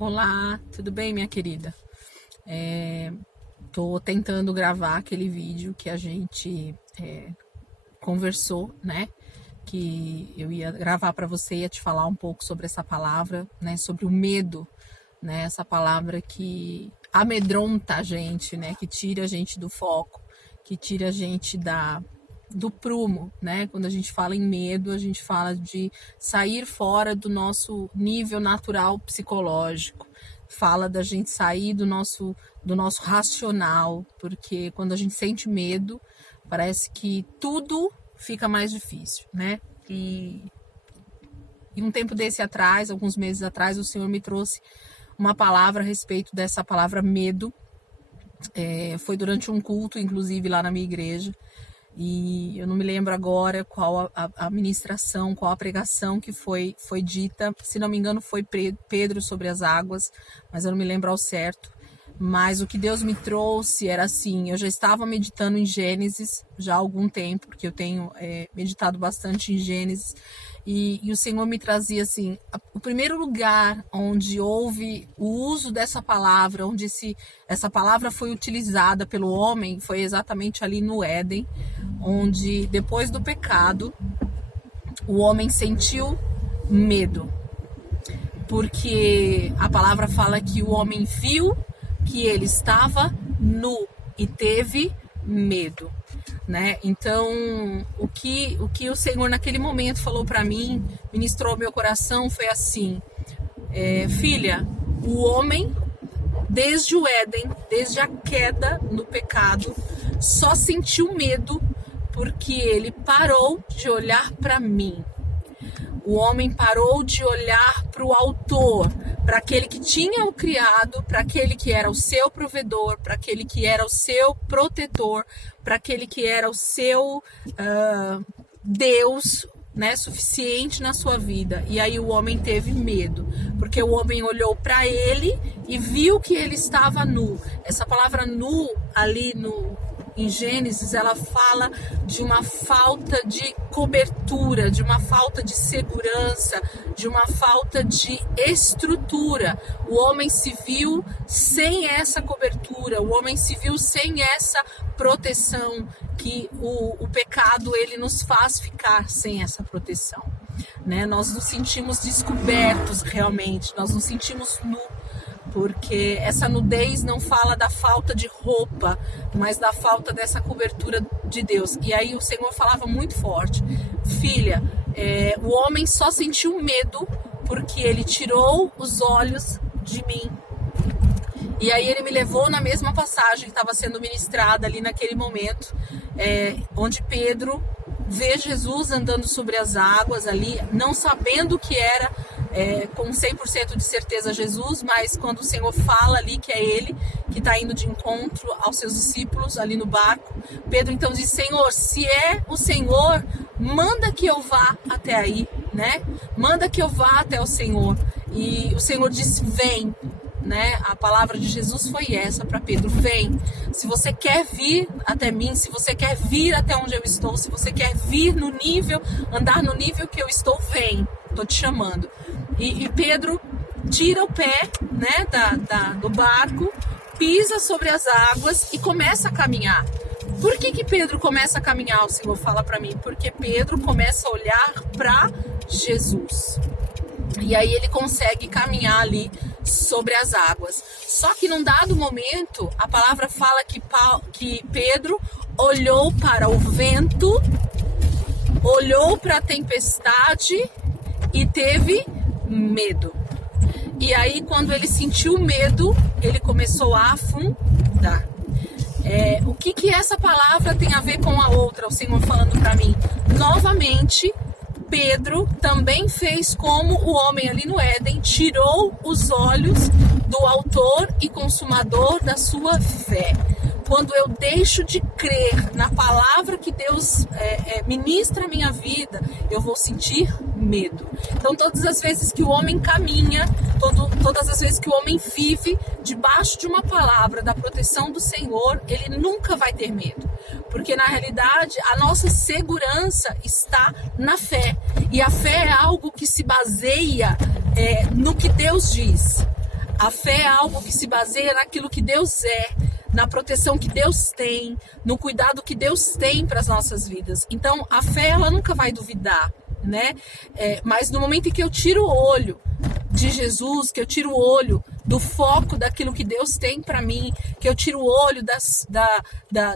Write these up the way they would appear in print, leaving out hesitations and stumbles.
Olá, tudo bem, minha querida? Tô tentando gravar aquele vídeo que a gente conversou, né? Que eu ia gravar para você, ia te falar um pouco sobre essa palavra, né? Sobre o medo, né? Essa palavra que amedronta a gente, né? Que tira a gente do foco, que tira a gente do prumo, né? Quando a gente fala em medo, a gente fala de sair fora do nosso nível natural psicológico. Fala da gente sair do nosso racional, porque quando a gente sente medo, parece que tudo fica mais difícil, né? E um tempo desse atrás, alguns meses atrás, o Senhor me trouxe uma palavra a respeito dessa palavra medo. Foi durante um culto, inclusive, lá na minha igreja. E eu não me lembro agora qual a ministração, qual a pregação que foi dita. Se não me engano, foi Pedro sobre as águas, mas eu não me lembro ao certo. Mas o que Deus me trouxe era assim, eu já estava meditando em Gênesis já há algum tempo, porque eu tenho meditado bastante em Gênesis, e o Senhor me trazia assim, o primeiro lugar onde houve o uso dessa palavra, onde essa palavra foi utilizada pelo homem, foi exatamente ali no Éden, onde depois do pecado, o homem sentiu medo, porque a palavra fala que o homem viu que ele estava nu e teve medo, né? Então, o que o Senhor naquele momento falou para mim, ministrou meu coração, foi assim: filha, o homem, desde o Éden, desde a queda no pecado, só sentiu medo porque ele parou de olhar para mim. O homem parou de olhar para o autor, para aquele que tinha o criado, para aquele que era o seu provedor, para aquele que era o seu protetor, para aquele que era o seu Deus, né, suficiente na sua vida. E aí o homem teve medo, porque o homem olhou para ele e viu que ele estava nu. Essa palavra nu ali em Gênesis, ela fala de uma falta de cobertura, de uma falta de segurança, de uma falta de estrutura. O homem se viu sem essa cobertura, o homem se viu sem essa proteção, que o pecado ele nos faz ficar sem essa proteção, né? Nós nos sentimos descobertos realmente, nós nos sentimos nus, porque essa nudez não fala da falta de roupa, mas da falta dessa cobertura de Deus. E aí o Senhor falava muito forte: filha, o homem só sentiu medo porque ele tirou os olhos de mim. E aí ele me levou na mesma passagem que estava sendo ministrada ali naquele momento, onde Pedro vê Jesus andando sobre as águas ali, não sabendo o que era, com 100% de certeza Jesus, mas quando o Senhor fala ali que é ele que está indo de encontro aos seus discípulos ali no barco, Pedro então diz: Senhor, se é o Senhor, manda que eu vá até aí, né? Manda que eu vá até o Senhor. E o Senhor disse: vem. Né? A palavra de Jesus foi essa para Pedro: vem. Se você quer vir até mim, se você quer vir até onde eu estou, se você quer vir no nível, andar no nível que eu estou, vem, estou te chamando. E Pedro tira o pé, né, do barco, pisa sobre as águas e começa a caminhar. Por que Pedro começa a caminhar? O Senhor fala para mim: porque Pedro começa a olhar para Jesus. E aí ele consegue caminhar ali sobre as águas. Só que num dado momento, a palavra fala que Pedro olhou para o vento, olhou para a tempestade e teve medo. E aí quando ele sentiu medo, ele começou a afundar. O que essa palavra tem a ver com a outra? O Senhor falando para mim: novamente, Pedro também fez como o homem ali no Éden, tirou os olhos do autor e consumador da sua fé. Quando eu deixo de crer na palavra que Deus ministra a minha vida, eu vou sentir medo. Então, todas as vezes que o homem caminha, todas as vezes que o homem vive debaixo de uma palavra da proteção do Senhor, ele nunca vai ter medo. Porque, na realidade, a nossa segurança está na fé. E a fé é algo que se baseia no que Deus diz. A fé é algo que se baseia naquilo que Deus é, na proteção que Deus tem, no cuidado que Deus tem para as nossas vidas. Então, a fé, ela nunca vai duvidar, né? Mas no momento em que eu tiro o olho de Jesus, que eu tiro o olho do foco daquilo que Deus tem para mim, que eu tiro o olho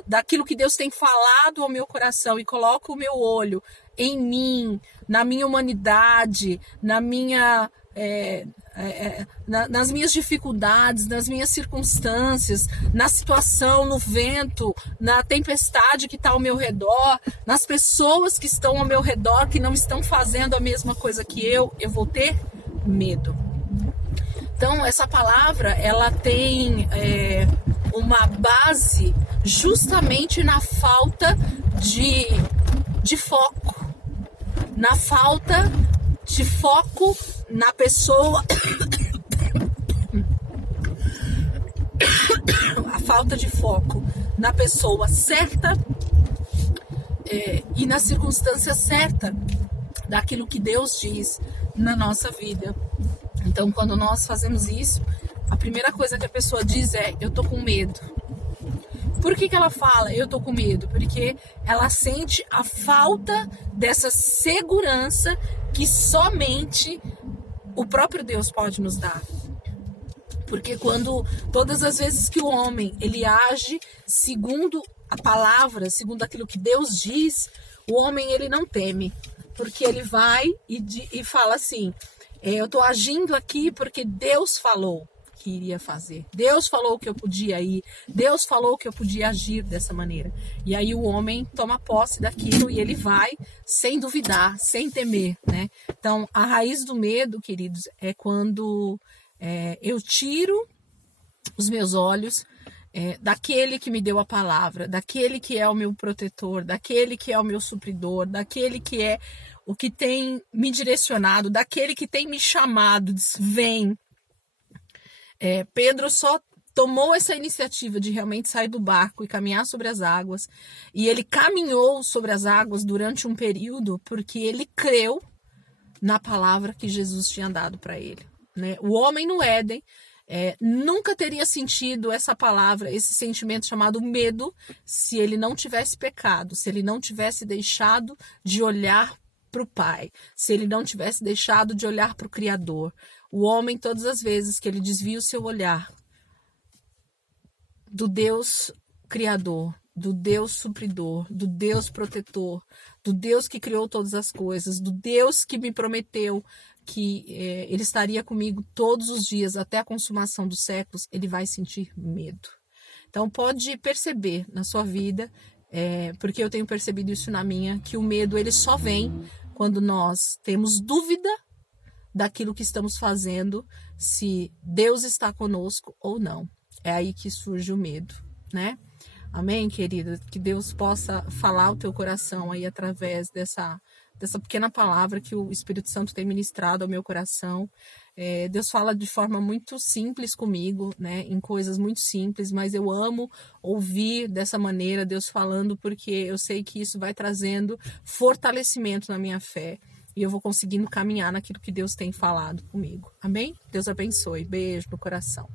daquilo que Deus tem falado ao meu coração e coloco o meu olho em mim, na minha humanidade, nas minhas dificuldades, nas minhas circunstâncias, na situação, no vento, na tempestade que está ao meu redor, nas pessoas que estão ao meu redor, que não estão fazendo a mesma coisa que eu vou ter medo. Então, essa palavra, ela tem uma base justamente na falta de foco, na falta de foco na pessoa, a falta de foco na pessoa certa e na circunstância certa daquilo que Deus diz na nossa vida. Então, quando nós fazemos isso, a primeira coisa que a pessoa diz é: eu tô com medo. Por que ela fala eu tô com medo? Porque ela sente a falta dessa segurança que somente o próprio Deus pode nos dar. Porque todas as vezes que o homem ele age segundo a palavra, segundo aquilo que Deus diz, o homem ele não teme. Porque ele vai e fala assim: eu tô agindo aqui porque Deus falou que iria fazer. Deus falou que eu podia ir. Deus falou que eu podia agir dessa maneira. E aí o homem toma posse daquilo e ele vai sem duvidar, sem temer, né? Então, a raiz do medo, queridos, é quando eu tiro os meus olhos daquele que me deu a palavra, daquele que é o meu protetor, daquele que é o meu supridor, daquele que é o que tem me direcionado, daquele que tem me chamado, diz, vem. Pedro só tomou essa iniciativa de realmente sair do barco e caminhar sobre as águas, e ele caminhou sobre as águas durante um período porque ele creu na palavra que Jesus tinha dado para ele, né? O homem no Éden nunca teria sentido essa palavra, esse sentimento chamado medo, se ele não tivesse pecado, se ele não tivesse deixado de olhar para o Pai, se ele não tivesse deixado de olhar para o Criador. O homem, todas as vezes que ele desvia o seu olhar do Deus Criador, do Deus supridor, do Deus protetor, do Deus que criou todas as coisas, do Deus que me prometeu que ele estaria comigo todos os dias até a consumação dos séculos, ele vai sentir medo. Então pode perceber na sua vida, porque eu tenho percebido isso na minha, que o medo ele só vem quando nós temos dúvida daquilo que estamos fazendo, se Deus está conosco ou não. É aí que surge o medo, né? Amém, querida? Que Deus possa falar ao teu coração aí através dessa pequena palavra que o Espírito Santo tem ministrado ao meu coração. Deus fala de forma muito simples comigo, né? Em coisas muito simples, mas eu amo ouvir dessa maneira Deus falando, porque eu sei que isso vai trazendo fortalecimento na minha fé. E eu vou conseguindo caminhar naquilo que Deus tem falado comigo. Amém? Deus abençoe. Beijo no coração.